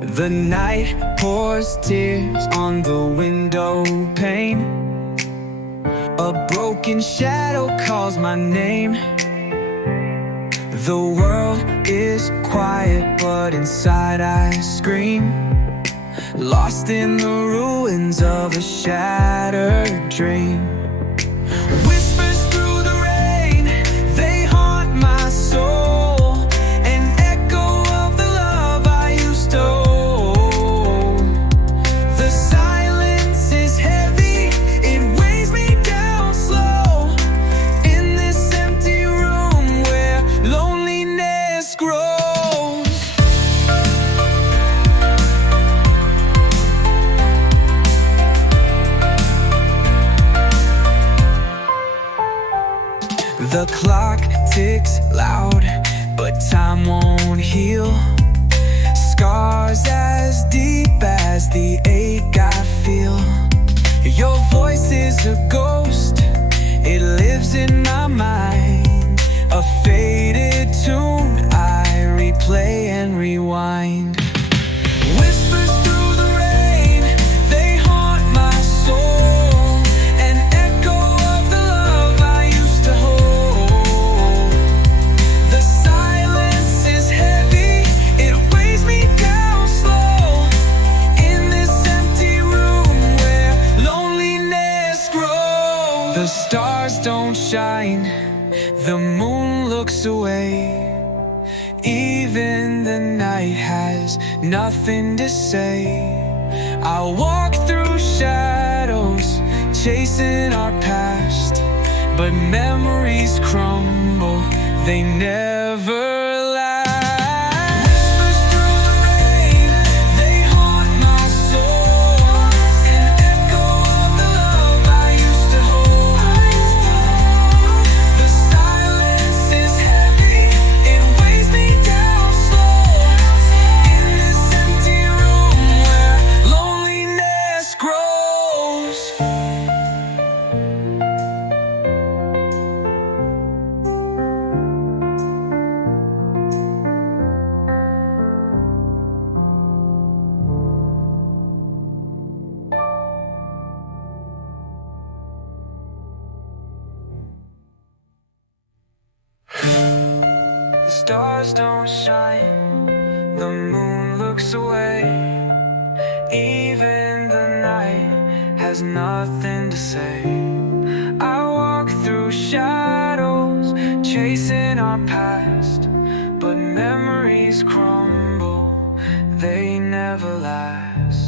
The night pours tears on the window pane. A broken shadow calls my name. The world is quiet, but inside I scream, lost in the ruins of a shattered dream. Whispers through the rain, they haunt my soul, an echo of the love I used to hold. The silence is heavy, it weighs me down slow, in this empty room where loneliness grows. The clock ticks loud, but time won't heal. Scars as deep as the ache I feel. Your voice is a ghost, it lives in my mind. A faded tune I replay and rewind. Whispers through the rain, they haunt my soul, an echo of the love I used to hold. The silence is heavy, it weighs me down slow, in this empty room where loneliness grows. The stars don't shine, the moon looks away. Even the night has nothing to say. I walk through shadows, chasing our past, but memories crumble, they never last. Whispers through the rain, they haunt my soul, an echo of the love I used to hold. The silence is heavy, it weighs me down slow, in this empty room where loneliness grows. The stars don't shine, the moon looks away. Even the night has nothing to say. I walk through shadows, chasing our past, but memories crumble, they never last.